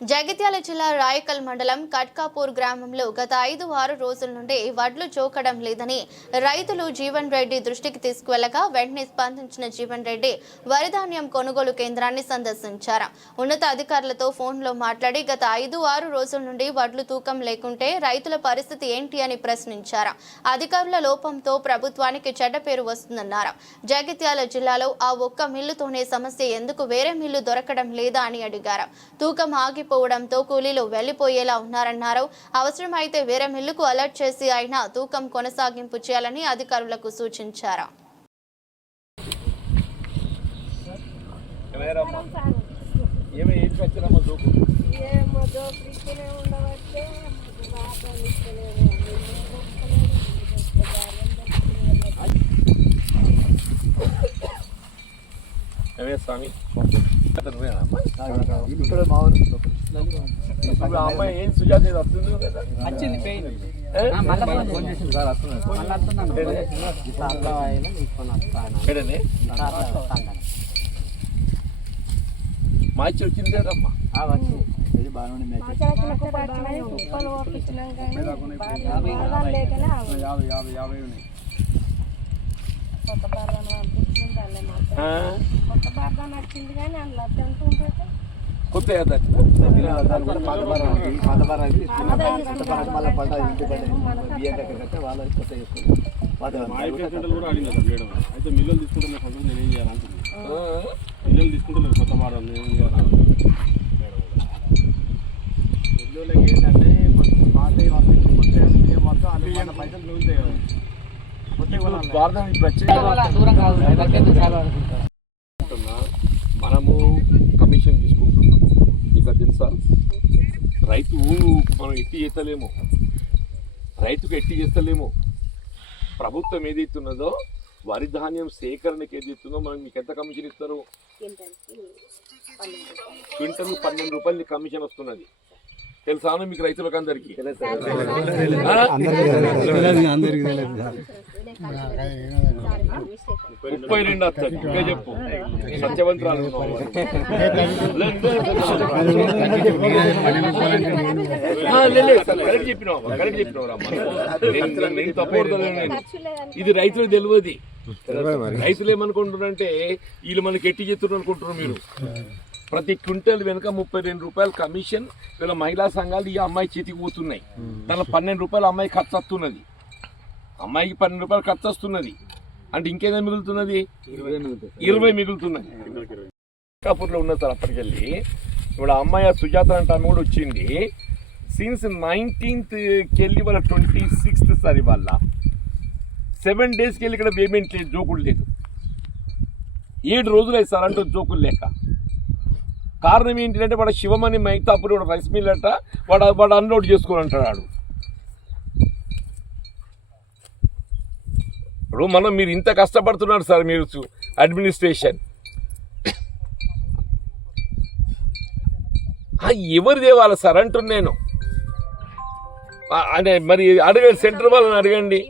జగిత్యాల జిల్లా రాయకల్ మండలం కట్కాపూర్ గ్రామంలో గత 5-6 రోజుల నుండి వడ్లు చోకడం లేదని రైతులు జీవన్ రెడ్డి దృష్టికి తీసుకువెళ్లగా వెంటనే స్పందించిన జీవన్ రెడ్డి వరిధాన్యం కొనుగోలు కేంద్రాన్ని సందర్శించారు. ఉన్నత అధికారులతో ఫోన్లో మాట్లాడి గత 5-6 రోజుల నుండి వడ్లు తూకం లేకుంటే రైతుల పరిస్థితి ఏంటి అని ప్రశ్నించారు. అధికారుల లోపంతో ప్రభుత్వానికి చెడ్డ పేరు వస్తుందన్నారు. జగిత్యాల జిల్లాలో ఆ ఒక్క మిల్లుతోనే సమస్య ఎందుకు వేరే మిల్లు దొరకడం లేదా అని అడిగారు. తూకం పోవడంతో కూలీలు వెళ్లిపోయేలా ఉన్నారన్నారు. అవసరమైతే వేరే మిల్లుకు అలర్ట్ చేసి అయినా తూకం కొనసాగింపు చేయాలని అధికారులకు సూచించారు. అమ్మాయి ఏం సుజాత వస్తుంది మార్చి వచ్చింది కదమ్మా. కొత్త అయితే మిల్లులు తీసుకుంటున్నా నేను ఏం చేయాలంటున్నాను. మిల్లులు తీసుకుంటున్నారు కొత్త వారం నేను ఏం చేయాలి. మిల్లులకి ఏంటంటే పైసలు మిగులుతాయి కదా. మనము కమిషన్ తీసుకుంటున్నాం. మీకు తెలుసా, రైతు మనం ఎట్టి చేస్తలేము, రైతుకు ఎట్టి చేస్తలేము. ప్రభుత్వం ఏదైతున్నదో వరి ధాన్యం సేకరణకి ఏదైతుందో మనం మీకు ఎంత కమిషన్ ఇస్తారు? క్వింటల్ 12 రూపాయలు కమిషన్ వస్తున్నది. తెలుసాను మీకు రైతులకు అందరికీ? 32 వస్తుంది. ఇంకా చెప్పు సత్యవంతరాలు. కరెక్ట్ చెప్పినావు, కరెక్ట్ చెప్పినావు. ఇది రైతులకు తెలియదు. రైతులు ఏమనుకుంటున్నారంటే వీళ్ళు మనకి ఎట్టి చేస్తున్నారు అనుకుంటున్నారు మీరు. ప్రతి క్వింటల్ వెనుక 32 రూపాయలు కమిషన్ వీళ్ళ మహిళా సంఘాలు ఈ అమ్మాయి చేతికి పోతున్నాయి. దానిలో 12 రూపాయలు అమ్మాయి ఖర్చు వస్తున్నది. అమ్మాయికి 12 రూపాయలు ఖర్చు వస్తున్నది అంటే ఇంకేదో మిగులుతున్నది, 20 మిగులుతున్నది. కాపూర్లో ఉన్నది సార్. అప్పటికెళ్ళి ఇప్పుడు అమ్మాయి సుజాత అంటే ఆమె కూడా వచ్చింది. సిన్స్ 19th వెళ్ళి వాళ్ళ 26th సార్ ఇవాళ 7 డేస్కి వెళ్ళి ఇక్కడ పేమెంట్ లేదు, జోకులు లేదు. 7 రోజులు అయింది సార్ అంటూ జోకులు లేక. కారణం ఏంటంటే వాడు శివమణి మైతాపూర్ వాడు రైస్ మిల్ అంట, వాడు అన్లోడ్ చేసుకుని అంటాడు. ఇప్పుడు మీరు ఇంత కష్టపడుతున్నారు సార్ మీరు అడ్మినిస్ట్రేషన్. ఎవరు తేవాలి సార్ అంటున్నా నేను. అంటే మరి అడగండి, సెంటర్ వాళ్ళని అడగండి.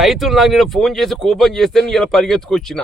రైతులు నాకు నేను ఫోన్ చేసి కోపం చేస్తే నేను ఇలా పరిగెత్తుకొచ్చిన.